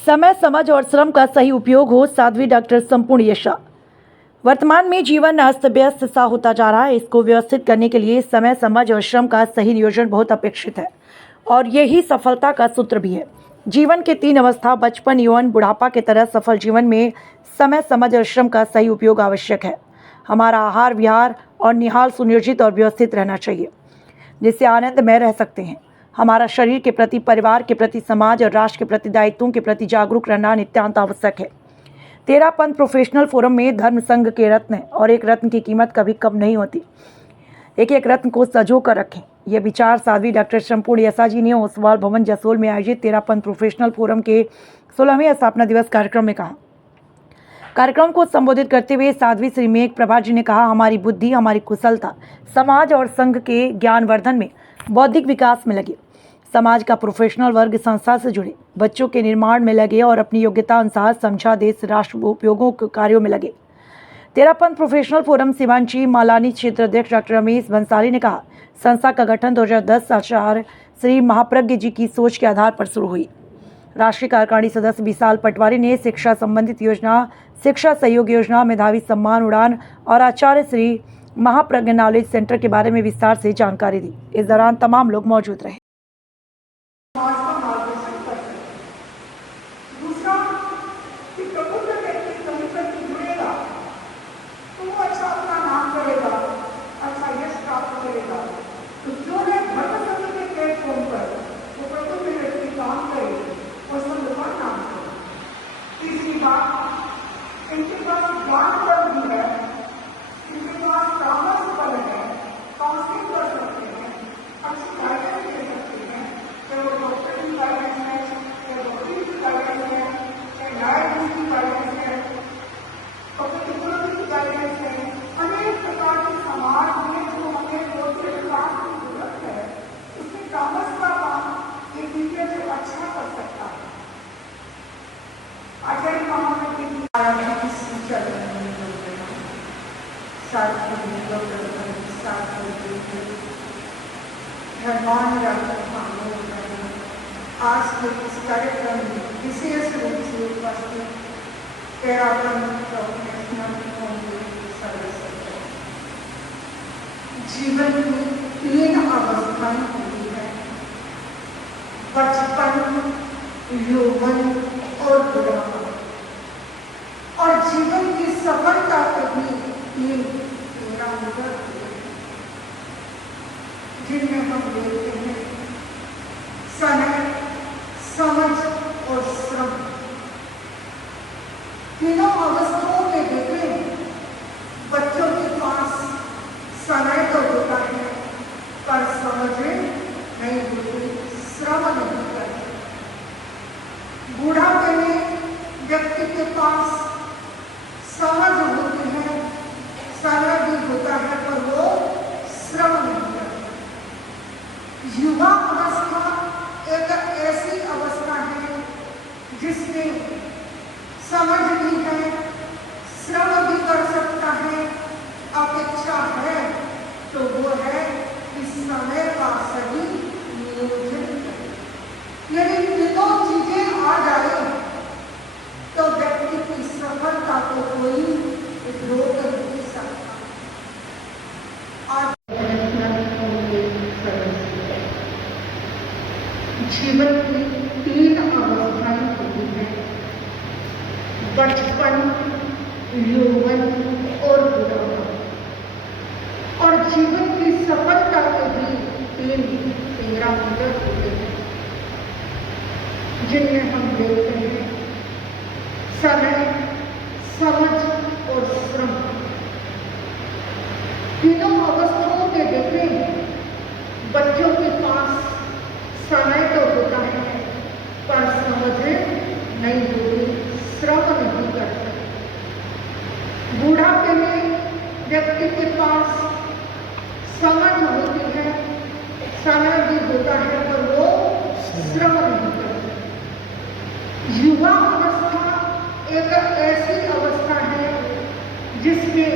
समय, समझ और श्रम का सही उपयोग हो। साध्वी डॉक्टर संपूर्ण यशा। वर्तमान में जीवन अस्त व्यस्त सा होता जा रहा है। इसको व्यवस्थित करने के लिए समय, समझ और श्रम का सही नियोजन बहुत अपेक्षित है और यही सफलता का सूत्र भी है। जीवन के 3 अवस्था बचपन, यौवन, बुढ़ापा के तरह सफल जीवन में समय, समझ और श्रम का सही उपयोग आवश्यक है। हमारा आहार, विहार और निहाल सुनियोजित और व्यवस्थित रहना चाहिए, जिससे आनंदमय रह सकते हैं। हमारा शरीर के प्रति, परिवार के प्रति, समाज और राष्ट्र के प्रति दायित्वों के प्रति जागरूक रहना नित्यांत आवश्यक है। तेरा पंथ प्रोफेशनल फोरम में धर्म संघ के रत्न है और एक रत्न की कीमत कभी कम नहीं होती। एक एक रत्न को सजो कर रखें। ये विचार साध्वी डॉक्टर संपूर्ण यशा जी ने ओसवाल भवन जसोल में आयोजित तेरा पंथ प्रोफेशनल फोरम के 16वें स्थापना दिवस कार्यक्रम में कहा। कार्यक्रम को संबोधित करते हुए साध्वी श्री मेघ प्रभा जी ने कहा, हमारी बुद्धि, हमारी कुशलता समाज और संघ के ज्ञानवर्धन में, बौद्धिक विकास में लगे। समाज का प्रोफेशनल वर्ग संस्था से जुड़े, बच्चों के निर्माण में लगे और अपनी योग्यता अनुसार समझा देश राष्ट्र उपयोगों के कार्यों में लगे। तेरा पंथ प्रोफेशनल फोरम सीमांची मालानी क्षेत्र अध्यक्ष डॉक्टर रमेश बंसाली ने कहा, संस्था का गठन 2010 आचार्य श्री महाप्रज्ञ जी की सोच के आधार पर शुरू हुई। राष्ट्रीय कार्यकारिणी सदस्य विशाल पटवारी ने शिक्षा संबंधित योजना, शिक्षा सहयोग योजना, मेधावी सम्मान उड़ान और आचार्य श्री महाप्रज्ञ नॉलेज सेंटर के बारे में विस्तार से जानकारी दी। इस दौरान तमाम लोग मौजूद रहे। समाज का मार्गदर्शन कर सके। दूसरा कि प्रबुद्ध व्यक्ति कहीं पर जुड़ेगा तो वो अच्छा अपना नाम करेगा, अच्छा यश प्राप्त करेगा। तो जो है धर्म संघ के प्लेटफॉर्म पर वो प्रबुद्ध व्यक्ति काम करे और संघ का नाम करे। तीसरी बात, इनके पास ज्ञान बल भी है, इनके पास तामस बल है, काउंसलिंग कर सकते हैं, अच्छी गाइडेंस दे सकते हैं। वो डॉक्टर की गाइडेंस है, या वकील की गाइडेंस है, या न्यायाधीश की गाइडेंस है, पब्लिक इकोनॉमी की गाइडेंस है। अनेक प्रकार के समाज में जो हमें सोशल विकास की जरूरत है, उसमें तामस का काम एक दूसरे से अच्छा कर सकता है। आचार्य महाराज की आज के इस कार्यक्रम में विशेष रूप से उपस्थित तेरा पंथ प्रोफेशनल फोरम के सदस्य। जीवन की 3 अवस्थाएं होती है, बचपन, यौवन और बुढ़ापा। और जीवन की सफलता के भी 3 मुद्दे होते हैं, जिनमें हम देखते हैं समय, समझ और श्रम। तीनों अवस्थाओं में देखें, बच्चों के पास समय तो होता है पर समझ नहीं होती, श्रम नहीं करते। बुढ़ापे में व्यक्ति के पास समझ होती है, समय भी होता है पर वो श्रम नहीं करते। युवा अवस्था एक ऐसी अवस्था है जिसमें समझ भी है, श्रम भी कर सकता है, अपेक्षा है, तो वो है कि समय का सही नियोजन करें। यदि तीनों चीजें आ जाए तो व्यक्ति की सफलता को कोई रोक नहीं सकता। जीवन की 3 अवस्थाएं होती हैं, बचपन, यौवन और बुढ़ापा। और जीवन की सफलता के भी 13 मुद्दे होते हैं, जिनमें हम देखते हैं समय, समझ और श्रम। तीनों अवस्थाओं में देखें, बच्चों के पास समय तो होता है पर समझ नहीं होती, श्रम नहीं करते। बुढ़ापे में व्यक्ति के पास समझ होती है, समय भी होता है पर वो श्रम नहीं करते। युवा अवस्था एक ऐसी अवस्था है जिसमें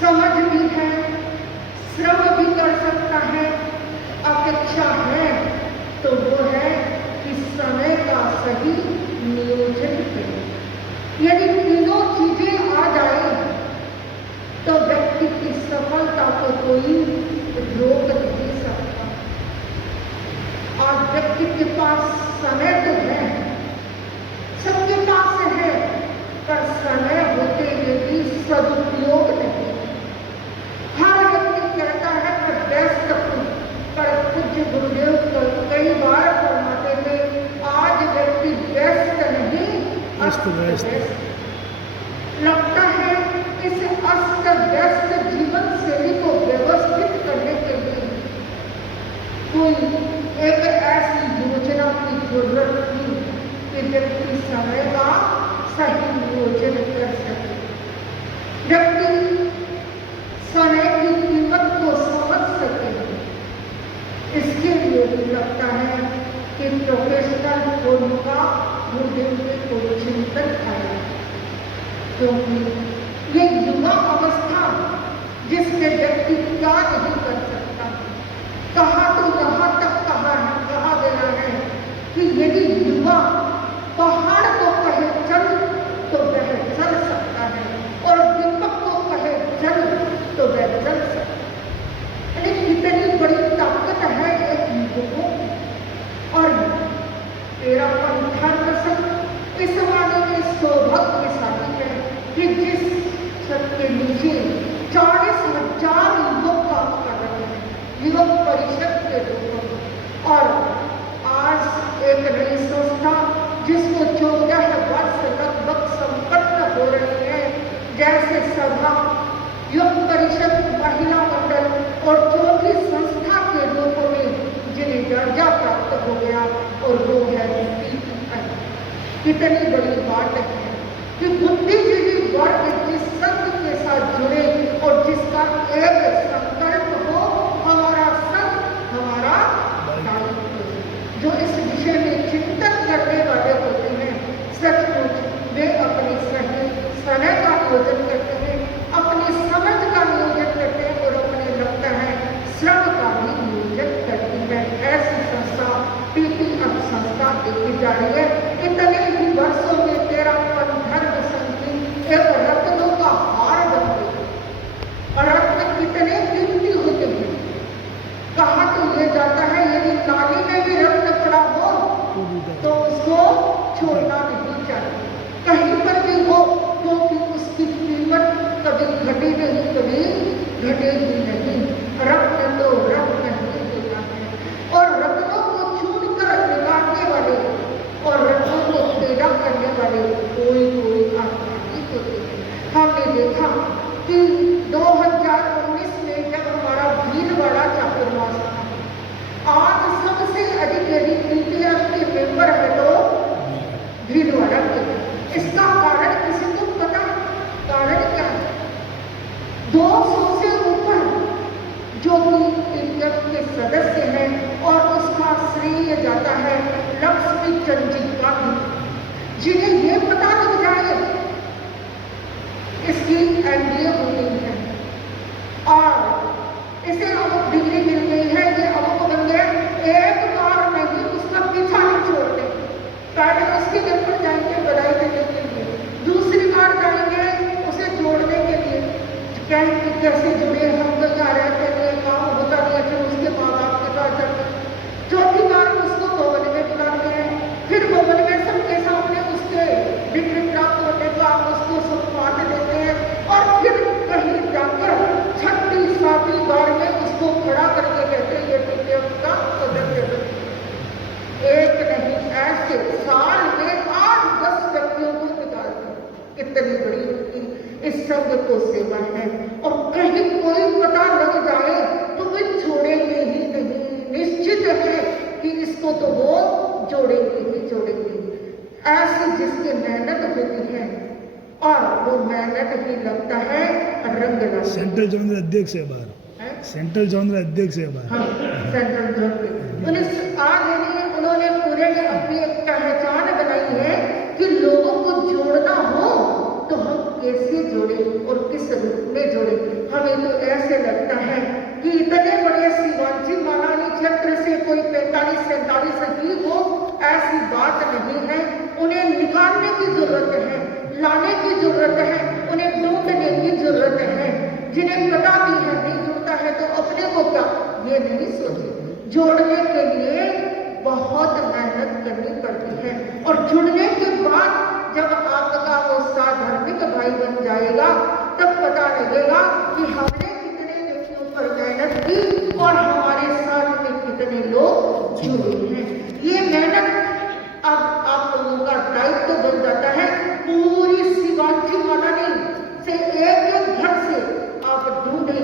समझ भी है, श्रम भी कर सकता है, अपेक्षा है, तो वो है कि समय का सही समय तो है, सबके पास है, पर समय होते हुए भी सदुपयोग नहीं। हर व्यक्ति कहता है मैं व्यस्त हूँ, पर पूज्य गुरुदेव कई बार फरमाते थे आज व्यक्ति व्यस्त नहीं अस्त व्यस्त। लगता है इस अस्त व्यस्त जीवन शैली को व्यवस्थित करने के लिए कोई एक ऐसी योजना की जरूरत थी कि व्यक्ति समय का सही नियोजन कर सके, व्यक्ति समय की कीमत को समझ सके। इसके लिए भी लगता है कि प्रोफेशनल होने का गुरुदेव के कोई चिंतन आया, क्योंकि ये युवा अवस्था जिसमें व्यक्ति क्या नहीं कर सकता, कहा तो यहाँ तक कहा गया है कि यदि युवा पहाड़ को कहे चल तो वह चल सकता है, और दीपक को कहे जल तो वह जल सकता है। यानी कितनी बड़ी ताकत है एक युवकों की। और तेरा धर्म सब इस वाले में सौभाग्यशाली है कि जिस छत के नीचे 40,000 युवक काम कर रहे हैं, युवक परिषद के लोग। और आज एक नई संस्था जिसको 14 वर्ष लगभग संपन्न हो रही है, जैसे सभा, युवक परिषद, महिला मंडल और चौथी संस्था के रूप में जिन्हें दर्जा प्राप्त हो गया, और वो है PTI। कितनी बड़ी बात है कि बुद्धिजीवी वर्ग जिस संघ के साथ जुड़े और जिसका एक संकल्प हो, हमारा संघ हमारा दायित्व, जो इस विषय में चिंतन करने वाले होते हैं, सचमुच वे अपने समय का नियोजन करते हैं, अपनी समझ का नियोजन करते हैं, और अपने लगता है श्रम का भी नियोजन करती है। ऐसी संस्था PTI संस्था देखी जा रही है। इतने ही वर्षों में तेरा धर्म संघ एक रत्नों का हार बन गई, और रत्न कितने कीमती होते हैं। कहा तो ये जाता है यदि नाली में भी रत्न पड़ा हो तो उसको छोड़ना नहीं चाहिए, कहीं पर भी हो, क्योंकि उसकी कीमत कभी घटी नहीं, कभी घटेगी नहीं। रत्न तो रत्न ही होता है, और रत्नों को छूट कर निकालने वाले और रत्नों को पैदा करने वाले कोई आत्मा ही होते हैं। हमने देखा कि 2019 में जब हमारा भीलवाड़ा चातुर्मास था, आज सबसे अधिक यदि PTI के मेंबर है तो भीलवाड़ा के। इसका कारण किसी को पता? कारण क्या है? 200 से ऊपर जो PTI के सदस्य हैं, और उसका श्रेय जाता है लक्ष्मी चंद जी गांधी, जिन्हें ये पता लग जाए इसकी NDA हो गई है और इसे अब डिग्री मिल गई है, ये अब बन गया। एक बार नहीं उसका पीछा नहीं छोड़ते, पहले उसके घर पर जाएंगे बधाई देने के लिए, दूसरी बार जाएंगे उसे जोड़ने के लिए, कहेंगे कैसे जुड़े हम तो जा रहे थे, काम होता नहीं, फिर उसके माँ बाप के पास जाते। चौथी बार उसको भवन में बुलाते हैं, फिर भवन में सबके सामने उसके डिग्री प्राप्त होने का उसको सम्मान देते हैं, और फिर कहीं जाकर 6वीं-7वीं बार में उसको खड़ा करके कहते हैं ये PTI का सदस्य बने। एक नहीं, ऐसे साल में 8-10 व्यक्तियों को निकालते। कितनी बड़ी उनकी इस संघ को सेवा है, और कहीं कोई पता लग जाए तो वे छोड़ेंगे ही नहीं। निश्चित है कि इसको तो वो जोड़ेंगे ही जोड़ेंगे। ऐसी जिसकी मेहनत होती है, और वो मेहनत ही लगता है रंग लाना। सेंट्रल जोन अध्यक्ष है बाहर, सेंट्रल जोन अध्यक्ष है बाहर। हाँ, सेंट्रल जोन के आज उन्होंने पूरे में अपनी एक पहचान बनाई है कि लोगों को जोड़ना हो तो हम कैसे जोड़े और किस रूप में जोड़े। हमें तो ऐसे लगता है कि इतने बड़े शिवाजी मालानी क्षेत्र से कोई 45-47 ही हो, ऐसी बात नहीं है। उन्हें निकालने की जरूरत है, लाने की जरूरत है, उन्हें ढूंढने की जरूरत है। जिन्हें पता भी है नहीं जुड़ता है तो अपने को क्या, ये नहीं सोचे। जोड़ने के लिए बहुत मेहनत करनी पड़ती है और जुड़ने के बाद जब आपका वो साधर्मिक भाई बन जाएगा तब पता लगेगा कि हमने कितने व्यक्तियों पर मेहनत की और हमारे साथ में कितने लोग जुड़े हैं। ये मेहनत अब आप लोगों का दायित्व बन जाता है। पूरी शिवाजी कॉलोनी से एक एक घर से आप ढूंढे,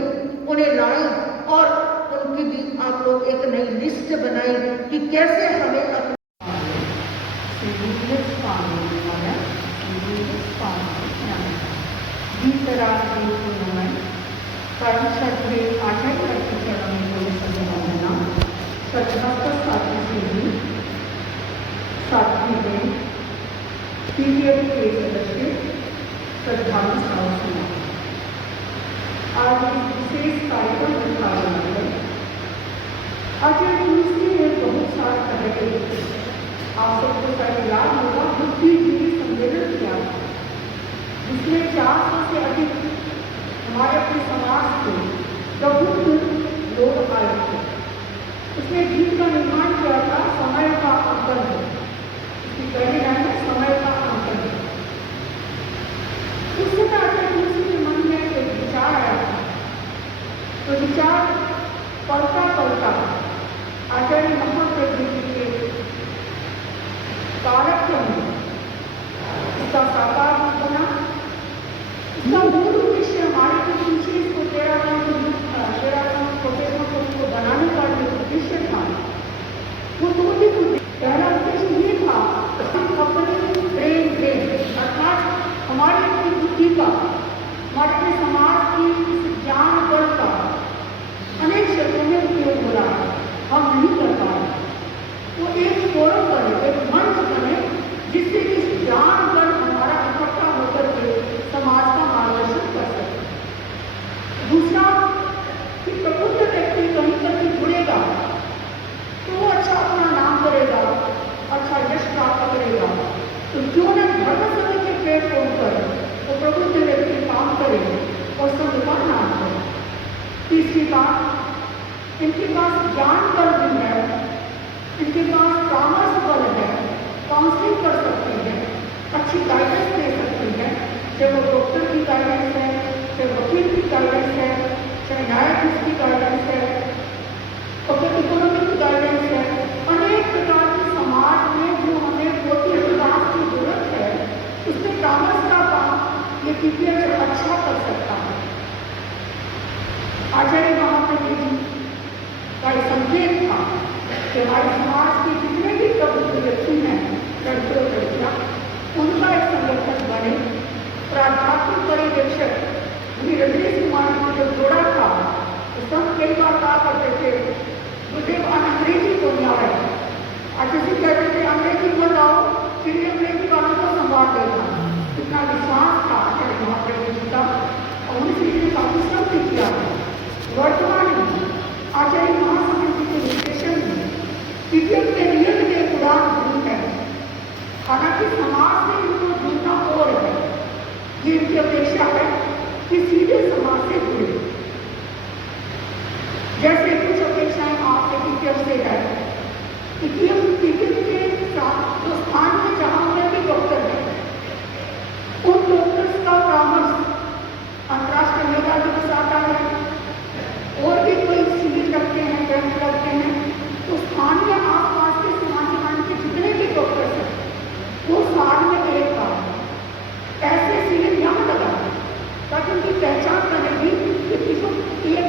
उन्हें लाए और उनकी भी आप लोग एक नई लिस्ट बनाई कि कैसे हमें अपने आज इस विशेष कार्यक्रम में भाग लेना है। आज ये दूसरी है बहुत साल पहले आप सबको शायद याद होगा बुद्धिजीवी सम्मेलन किया, जिसमें 400 से अधिक हमारे अपने समाज के प्रबुद्ध लोग आए थे। उसने गीत का निर्माण किया था समय का अंकन है। इसकी पहली लाइन है समय का अंकन है। उस समय आचार्य तुलसी के मन में एक विचार आया था। तो विचार पलता पलता आचार्य महाप्रभु जी के कार्यक्रम में इसका साकार रूप बना। इसका मूल उद्देश्य हमारे को पीछे इसको प्रोफेशनल को बनाने का जो उद्देश्य था वो दो दिन उद्देश्य। पहला उद्देश्य ये था अपने ब्रेन अर्थात हमारी अपनी बुद्धि का, हमारे अपने समाज की ज्ञान बल का अनेक क्षेत्रों में उपयोग हो रहा है, हम नहीं कर पा रहे। वो एक फोरम बने, एक मंच बने जिससे इस ज्ञान बल हमारा इकट्ठा होकर के समाज का मार्गदर्शन कर सके। दूसरा कि प्रबुद्ध व्यक्ति कहीं कहीं जुड़ेगा तो वो अच्छा अपना नाम करेगा, अच्छा यश प्राप्त करेगा। तो क्यों न धर्म समय के प्लेटफॉर्म पर वो प्रबुद्ध व्यक्ति काम करे और सब का नाम करे। तीसरी बात, इनके पास ज्ञान बल भी है, इनके पास कॉमर्स बल है, काउंसलिंग कर सकते हैं, अच्छी गाइडेंस दे सकते हैं, चाहे वो डॉक्टर की गाइडेंस है, चाहे वकील की गाइडेंस है, चाहे न्यायाधीश की गाइडेंस है, और फिर इकोनॉमिक की गाइडेंस है। अनेक प्रकार के समाज में जो हमें होती विकास की जरूरत है उसमें कॉमर्स का काम ये टीचर अच्छा कर सकता है। आचार्य महाप्रभु जी का एक संकेत था कि हमारे समाज के जितने भी प्रबुद्ध व्यक्ति हैं, लड़के और लड़कियाँ, उनका एक संगठन बने। प्राध्यात्मिक पर्यवेक्षक रजनीश कुमार को जो जोड़ा था तो सब कई बार कहा करते थे मुझे अंग्रेजी को नहीं आ रहा है। आज जैसे कहते थे अंग्रेजी बोल आओ फिर भी अंग्रेजी वालों को संभाल देगा। इतना विश्वास था आचार्य महाप्रभु जी का और उन्हें इसने काफी श्रम भी किया। वर्तमान में आचार्य महासमाज जी के निर्देशन में पीटीएम के नियत में उड़ान भूमि है। हालांकि समाज से इनको जुड़ना और है, ये इनकी अपेक्षा है कि सीधे समाज से जुड़े। जैसे कुछ अपेक्षाएं आपसे पीटीएम से है, पीटीएम के साथ जो स्थान में जहाँ में भी डॉक्टर है उन डॉक्टर्स का परामर्श अंतर्राष्ट्रीय महिला दिवस आता है और भी कोई शिविर लगते हैं, कैंप लगते हैं, तो स्थानीय आसपास के समाज के जितने भी डॉक्टर्स हैं वो साल में एक बार ऐसे शिविर यहाँ लगा ताकि उनकी पहचान बनेगी कि ये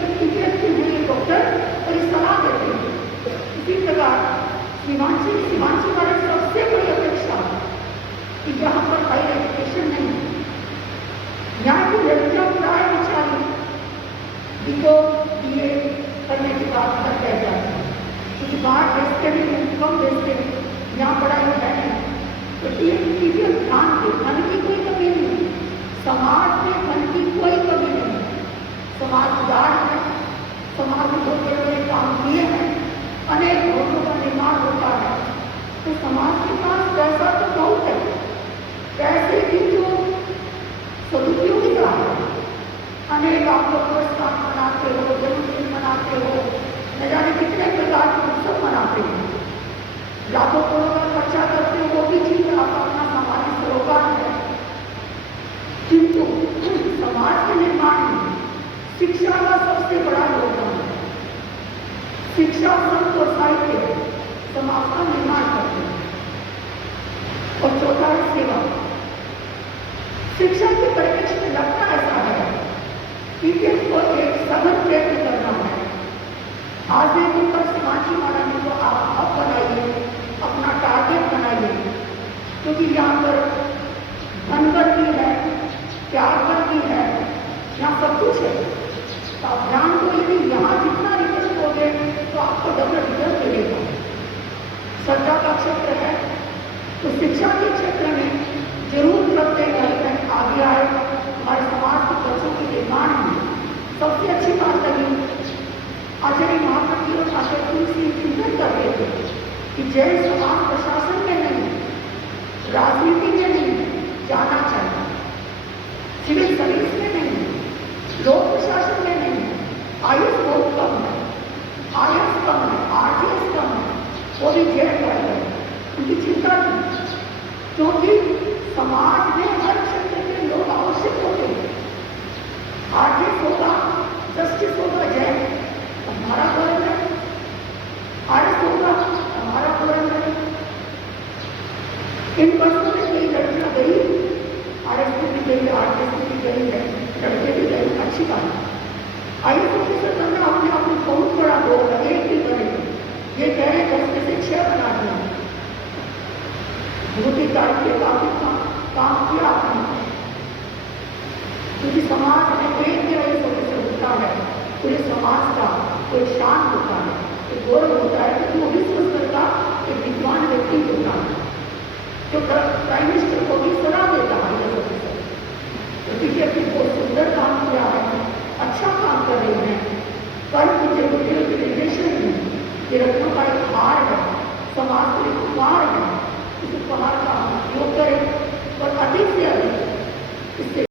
डॉक्टर और इस सलाह देते हैं। इसी प्रकार सीमांची वाले सबसे बड़ी अपेक्षा कि यहाँ पर हाई एजुकेशन नहीं है। यहाँ की लड़कियाँ प्राय बेचारी बीको BA करने के बाद घर रह जाती हैं, क्योंकि बाहर भेजते हैं, कम भेजते हैं, यहाँ पढ़ाई है नहीं। तो ये ध्यान दे, धन की कोई कमी नहीं, समाज में धन की कोई कमी नहीं। समाज उदार है, समाज में बहुत बड़े बड़े काम किए हैं, अनेक भवनों का निर्माण होता है, तो समाज के पास पैसा तो बहुत है। पैसे की जो सदुपयोगिता है, अनेक आप लोग पुरस्कार मनाते हो, जन्मदिन मनाते हो, न जाने कितने प्रकार के उत्सव मनाते हैं, शिक्षा के परिवेश में लगता ऐसा है कि इसको एक सघन प्रयत्न करना है। आज एक ऊपर समाजी मानने को आप अब बनाइए, अपना टारगेट बनाइए, क्योंकि यहाँ पर धन पर भी है, प्यार पर भी है, यहाँ सब कुछ है। तो आप ध्यान को यदि यहाँ जितना रिजल्ट होगे तो आपको डबल रिजल्ट मिलेगा। श्रद्धा का क्षेत्र है तो शिक्षा के क्षेत्र में जरूर प्रत्येक घर आगे आए। हमारे समाज के बच्चों के निर्माण में सबसे अच्छी बात लगी आचार्य महाप्रभु और आचार्य तुलसी चिंतन कर रहे थे कि जैन समाज प्रशासन में नहीं, राजनीति में नहीं जाना चाहिए, सिविल सर्विस में नहीं, लोक प्रशासन में नहीं, आयुष बहुत कम है, आयुष कम है, आरटीएस कम है, वो भी जेल कर रहे हैं। उनकी चिंता नहीं, क्योंकि समाज में हर क्षेत्र के लोग आवश्यक होते हैं। आरटीएस होगा, जस्टिस होगा, जैन हमारा गौरव है, आरएस होगा हमारा गौरव है। इन वर्षों में कई लड़कियां गई, आरएस में भी गई, आरटीएस में भी गई है, लड़के भी गए, अच्छी बात है। आयुष ऑफिसर करना अपने आप में बहुत बड़ा रोल है, एक भी बनेगा। ये कह रहे 10 में से 6 बना दिया, बहुत ही तारीफ के काफी काम किया आपने, क्योंकि समाज में एक भी आयुष ऑफिसर होता है पूरे समाज का कोई शान होता है, तो गौरव होता है कि वो विश्व स्तर का एक विद्वान व्यक्ति होता है, जो प्राइम मिनिस्टर को भी सलाह देता है आयुष ऑफिसर। तो देखिए कि बहुत सुंदर काम किया है, अच्छा काम कर रहे हैं। पर मुझे निर्देशन में ये रत्नों का एक हार है, समाज को एक उपहार है, इस उपहार का उपयोग करें और अधिक से अधिक इससे